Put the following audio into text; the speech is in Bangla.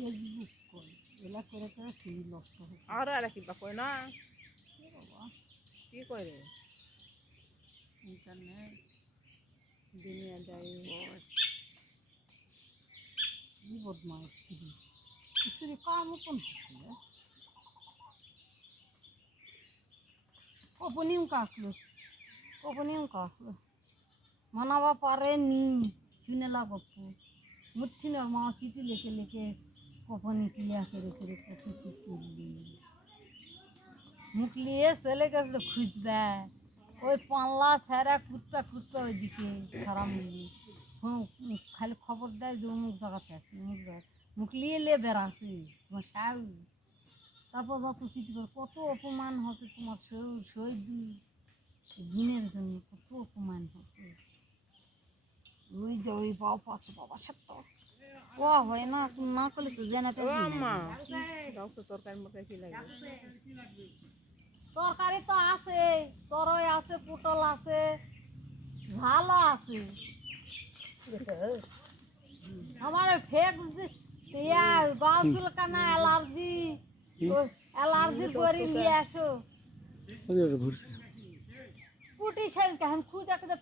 ফেসবুক করে এলা করে করে টিভি নষ্ট হচ্ছে। আর এরা কিবা কয় না এ বাবা কি করে ইন্টারনেট দুনিয়াদারি কি বদমাইশ টিভি স্ত্রী কার মতন হচ্ছে কপনিও কাসলো মানাবা পারেনি শুনেলা গপ্প মুঠিনের মা চিঠি লিখে লিখে কপনি ক্লিয়া করে করে কত কি করলি মুখলিয়ে চলে গেছিল খুঁজবে ওই পাল্লা ছেড়া কুটটা কুটটা ওইদিকে সারা মিলি খালি খবর দেয় যে অমুক জায়গাতে আছে মুখলিয়ে লে বেড়াছে তোমার সাউ তারপর যত চিঠি করে কত অপমান হচ্ছে তোমার শহীদ দিনের জন্য কত অপমান হচ্ছে ওই যে ওই বাবা আছে বাবা সত্য ও হয় না না করলে তো জেনে ও মা দাও তো তরকারি মরকারি কি লাগে তরকারি তো আছে তরই আছে পটল আছে ঝালও আছে আমার ফেক গাল চুলকানা অ্যালার্জি অ্যালার্জি করে নিয়ে আসো পুটি সেল কেমন খুঁজে খুঁজে